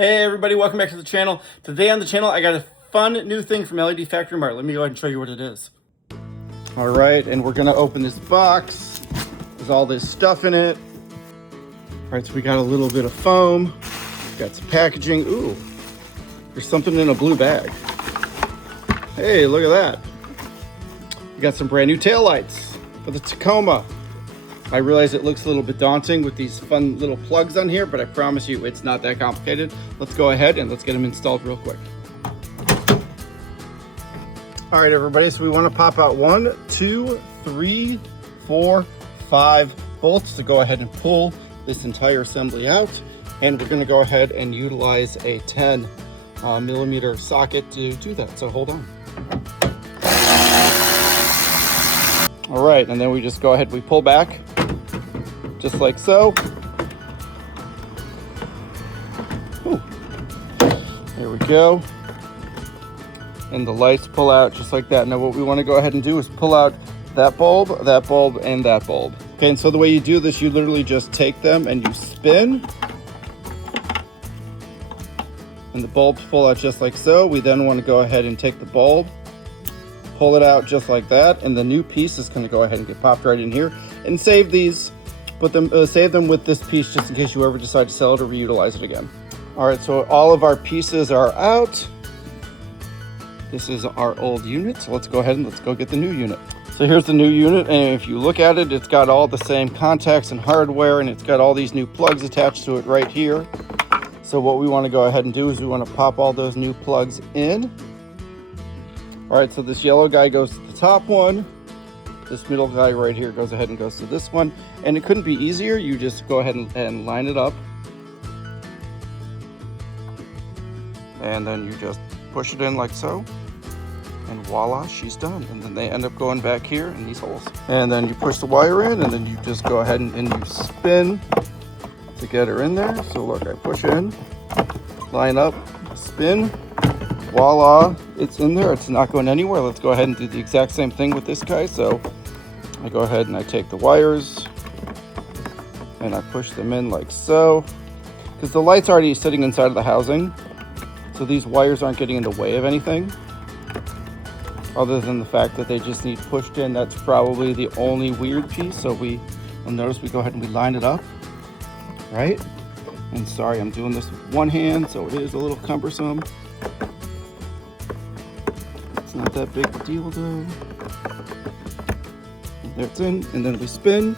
Hey everybody, welcome back to the channel. Today on the channel, I got a fun new thing from LED Factory Mart. Let me go ahead and show you what it is. All right, and we're gonna open this box. There's all this stuff in it. All right, so we got a little bit of foam. Got some packaging. Ooh, there's something in a blue bag. Hey, look at that. We got some brand new taillights for the Tacoma. I realize it looks a little bit daunting with these fun little plugs on here, but I promise you it's not that complicated. Let's go ahead and let's get them installed real quick. All right, everybody, so we want to pop out 1, 2, 3, 4, 5 bolts to go ahead and pull this entire assembly out. And we're going to go ahead and utilize a 10 millimeter socket to do that. So hold on. All right, and then we just go ahead, we pull back just like so. Ooh. There we go. And the lights pull out just like that. Now what we want to go ahead and do is pull out that bulb, and that bulb. Okay, and so the way you do this, you literally just take them and you spin. And the bulbs pull out just like so. We then want to go ahead and take the bulb, pull it out just like that, and the new piece is going to go ahead and get popped right in here. And save these, save them with this piece just in case you ever decide to sell it or reutilize it again. All right, so all of our pieces are out. This is our old unit, so let's go ahead and let's go get the new unit. So here's the new unit, and if you look at it, it's got all the same contacts and hardware, and it's got all these new plugs attached to it right here. So what we want to go ahead and do is we want to pop all those new plugs in. All right, so this yellow guy goes to the top one. This middle guy right here goes ahead and goes to this one. And it couldn't be easier. You just go ahead and line it up. And then you just push it in like so. And voila, she's done. And then they end up going back here in these holes. And then you push the wire in, and then you just go ahead and you spin to get her in there. So look, I push in, line up, spin. Voila, it's in there. It's not going anywhere. Let's go ahead and do the exact same thing with this guy. So I go ahead and I take the wires and I push them in like so, because the light's already sitting inside of the housing, so these wires aren't getting in the way of anything other than the fact that they just need pushed in. That's probably the only weird piece. So you'll notice we go ahead and we line it up, right? And sorry, I'm doing this with one hand, so it is a little cumbersome. It's not that big a deal though. There it's in, and then we spin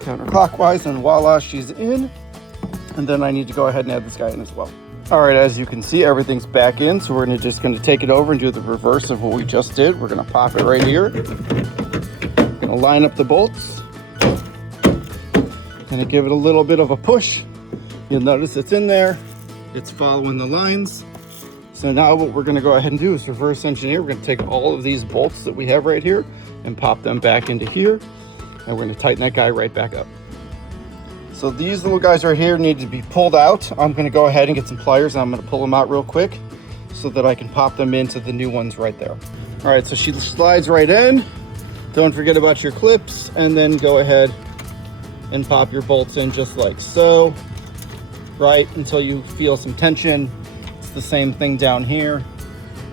counterclockwise, and voila, she's in. And then I need to go ahead and add this guy in as well. All right, as you can see, everything's back in, so we're just gonna take it over and do the reverse of what we just did. We're gonna pop it right here. Gonna line up the bolts. Gonna give it a little bit of a push. You'll notice it's in there. It's following the lines. So now what we're gonna go ahead and do is reverse engineer. We're gonna take all of these bolts that we have right here and pop them back into here. And we're gonna tighten that guy right back up. So these little guys right here need to be pulled out. I'm gonna go ahead and get some pliers, and I'm gonna pull them out real quick so that I can pop them into the new ones right there. All right, so she slides right in. Don't forget about your clips, and then go ahead and pop your bolts in just like so, right until you feel some tension. It's the same thing down here.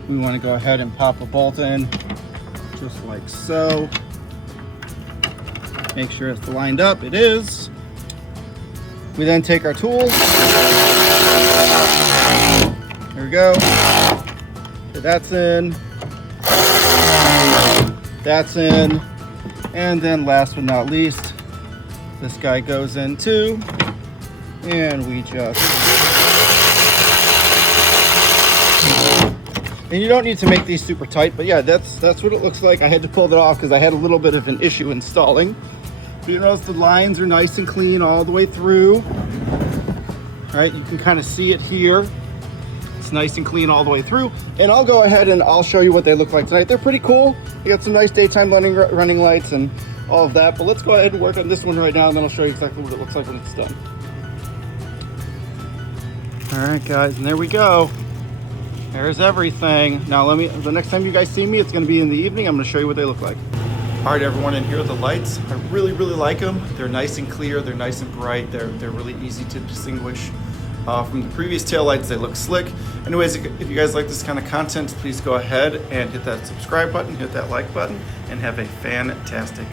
We want to go ahead and pop a bolt in just like so. Make sure it's lined up. It is. We then take our tools. There we go. So that's in. That's in. And then last but not least, this guy goes in too. And we just... And you don't need to make these super tight, but yeah, that's what it looks like. I had to pull it off because I had a little bit of an issue installing. But you notice the lines are nice and clean all the way through. All right, you can kind of see it here. It's nice and clean all the way through. And I'll go ahead and I'll show you what they look like tonight. They're pretty cool. You got some nice daytime running lights and all of that. But let's go ahead and work on this one right now, and then I'll show you exactly what it looks like when it's done. All right, guys, and there we go. There's everything. Now the next time you guys see me, it's gonna be in the evening. I'm gonna show you what they look like. All right, everyone, and here are the lights. I really like them. They're nice and clear, they're nice and bright, they're really easy to distinguish from the previous taillights. They look slick. Anyways, if you guys like this kind of content, please go ahead and hit that subscribe button, hit that like button, and have a fantastic